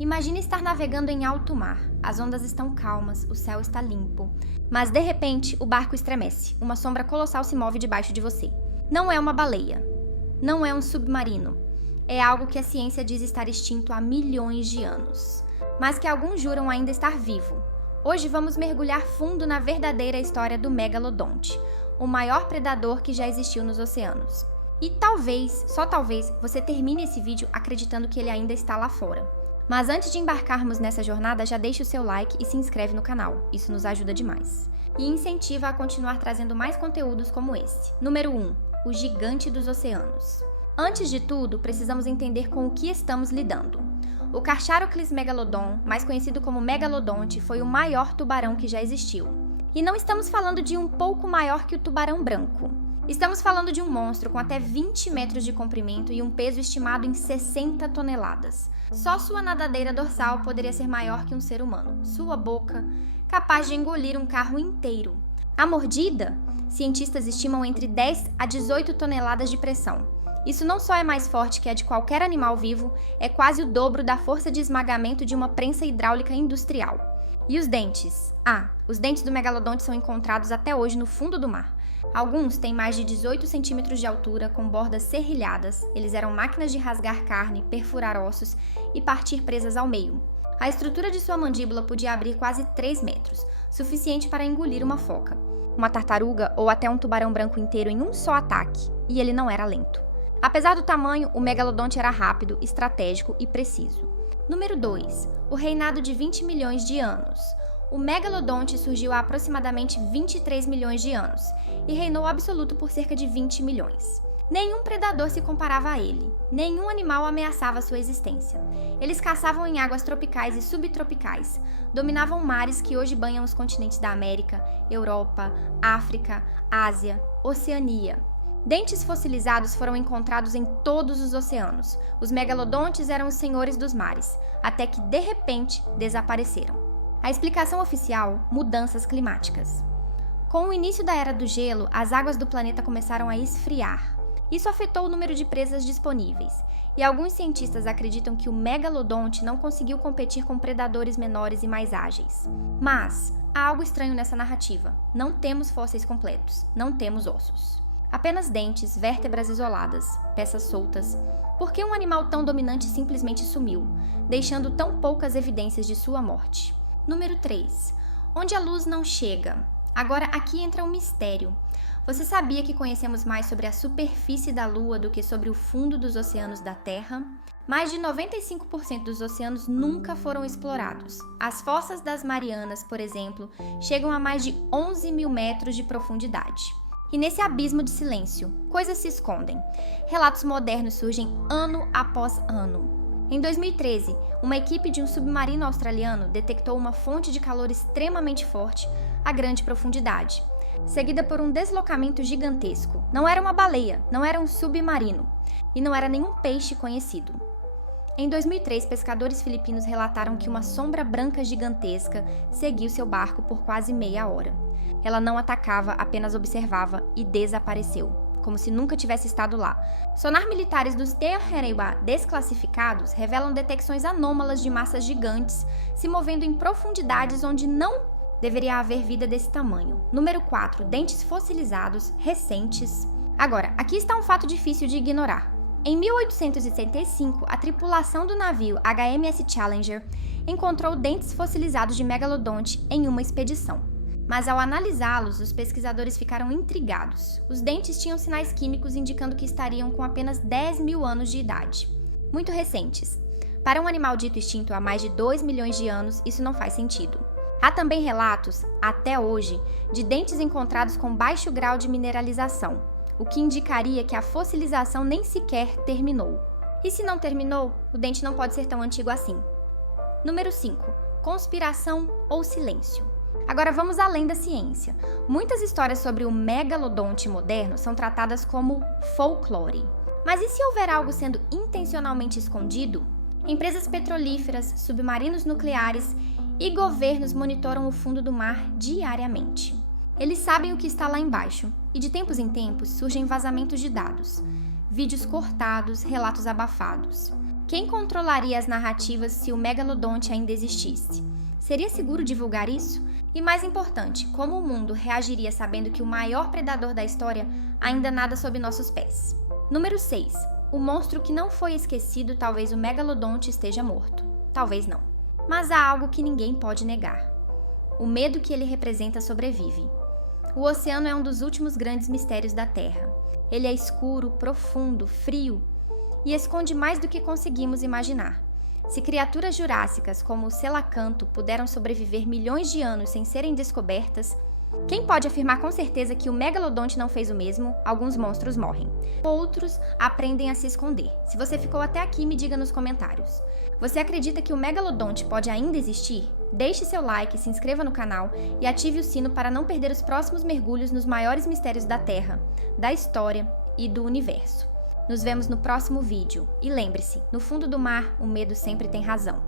Imagine estar navegando em alto mar. As ondas estão calmas, o céu está limpo. Mas, de repente, o barco estremece. Uma sombra colossal se move debaixo de você. Não é uma baleia. Não é um submarino. É algo que a ciência diz estar extinto há milhões de anos. Mas que alguns juram ainda estar vivo. Hoje vamos mergulhar fundo na verdadeira história do megalodonte, o maior predador que já existiu nos oceanos. E talvez, só talvez, você termine esse vídeo acreditando que ele ainda está lá fora. Mas antes de embarcarmos nessa jornada, já deixe o seu like e se inscreve no canal. Isso nos ajuda demais. E incentiva a continuar trazendo mais conteúdos como esse. Número 1. O gigante dos oceanos. Antes de tudo, precisamos entender com o que estamos lidando. O Carcharodontis megalodon, mais conhecido como megalodonte, foi o maior tubarão que já existiu. E não estamos falando de um pouco maior que o tubarão branco. Estamos falando de um monstro com até 20 metros de comprimento e um peso estimado em 60 toneladas. Só sua nadadeira dorsal poderia ser maior que um ser humano. Sua boca, capaz de engolir um carro inteiro. A mordida, cientistas estimam entre 10 a 18 toneladas de pressão. Isso não só é mais forte que a de qualquer animal vivo, é quase o dobro da força de esmagamento de uma prensa hidráulica industrial. E os dentes? Os dentes do megalodonte são encontrados até hoje no fundo do mar. Alguns têm mais de 18 centímetros de altura, com bordas serrilhadas. Eles eram máquinas de rasgar carne, perfurar ossos e partir presas ao meio. A estrutura de sua mandíbula podia abrir quase 3 metros, suficiente para engolir uma foca, uma tartaruga ou até um tubarão branco inteiro em um só ataque. E ele não era lento. Apesar do tamanho, o megalodonte era rápido, estratégico e preciso. Número 2. O reinado de 20 milhões de anos. O megalodonte surgiu há aproximadamente 23 milhões de anos e reinou absoluto por cerca de 20 milhões. Nenhum predador se comparava a ele. Nenhum animal ameaçava sua existência. Eles caçavam em águas tropicais e subtropicais, dominavam mares que hoje banham os continentes da América, Europa, África, Ásia, Oceania. Dentes fossilizados foram encontrados em todos os oceanos. Os megalodontes eram os senhores dos mares, até que, de repente, desapareceram. A explicação oficial: mudanças climáticas. Com o início da Era do Gelo, as águas do planeta começaram a esfriar. Isso afetou o número de presas disponíveis, e alguns cientistas acreditam que o megalodonte não conseguiu competir com predadores menores e mais ágeis. Mas há algo estranho nessa narrativa. Não temos fósseis completos, não temos ossos. Apenas dentes, vértebras isoladas, peças soltas. Por que um animal tão dominante simplesmente sumiu, deixando tão poucas evidências de sua morte? Número 3. Onde a luz não chega. Agora aqui entra um mistério. Você sabia que conhecemos mais sobre a superfície da Lua do que sobre o fundo dos oceanos da Terra? Mais de 95% dos oceanos nunca foram explorados. As fossas das Marianas, por exemplo, chegam a mais de 11 mil metros de profundidade. E nesse abismo de silêncio, coisas se escondem. Relatos modernos surgem ano após ano. Em 2013, uma equipe de um submarino australiano detectou uma fonte de calor extremamente forte a grande profundidade, seguida por um deslocamento gigantesco. Não era uma baleia, não era um submarino e não era nenhum peixe conhecido. Em 2003, pescadores filipinos relataram que uma sombra branca gigantesca seguiu seu barco por quase meia hora. Ela não atacava, apenas observava e desapareceu, como se nunca tivesse estado lá. Sonar militares dos Teohareba desclassificados revelam detecções anômalas de massas gigantes se movendo em profundidades onde não deveria haver vida desse tamanho. Número 4. Dentes fossilizados, recentes. Agora, aqui está um fato difícil de ignorar. Em 1865, a tripulação do navio HMS Challenger encontrou dentes fossilizados de megalodonte em uma expedição. Mas ao analisá-los, os pesquisadores ficaram intrigados. Os dentes tinham sinais químicos indicando que estariam com apenas 10 mil anos de idade. Muito recentes. Para um animal dito extinto há mais de 2 milhões de anos, isso não faz sentido. Há também relatos, até hoje, de dentes encontrados com baixo grau de mineralização, o que indicaria que a fossilização nem sequer terminou. E se não terminou, o dente não pode ser tão antigo assim. Número 5. Conspiração ou silêncio. Agora vamos além da ciência. Muitas histórias sobre o megalodonte moderno são tratadas como folclore. Mas e se houver algo sendo intencionalmente escondido? Empresas petrolíferas, submarinos nucleares e governos monitoram o fundo do mar diariamente. Eles sabem o que está lá embaixo e de tempos em tempos surgem vazamentos de dados, vídeos cortados, relatos abafados. Quem controlaria as narrativas se o megalodonte ainda existisse? Seria seguro divulgar isso? E mais importante, como o mundo reagiria sabendo que o maior predador da história ainda nada sob nossos pés? Número 6. O monstro que não foi esquecido, talvez o megalodonte esteja morto. Talvez não. Mas há algo que ninguém pode negar. O medo que ele representa sobrevive. O oceano é um dos últimos grandes mistérios da Terra. Ele é escuro, profundo, frio e esconde mais do que conseguimos imaginar. Se criaturas jurássicas como o selacanto puderam sobreviver milhões de anos sem serem descobertas, quem pode afirmar com certeza que o megalodonte não fez o mesmo? Alguns monstros morrem. Outros aprendem a se esconder. Se você ficou até aqui, me diga nos comentários. Você acredita que o megalodonte pode ainda existir? Deixe seu like, se inscreva no canal e ative o sino para não perder os próximos mergulhos nos maiores mistérios da Terra, da história e do universo. Nos vemos no próximo vídeo. E lembre-se, no fundo do mar, o medo sempre tem razão.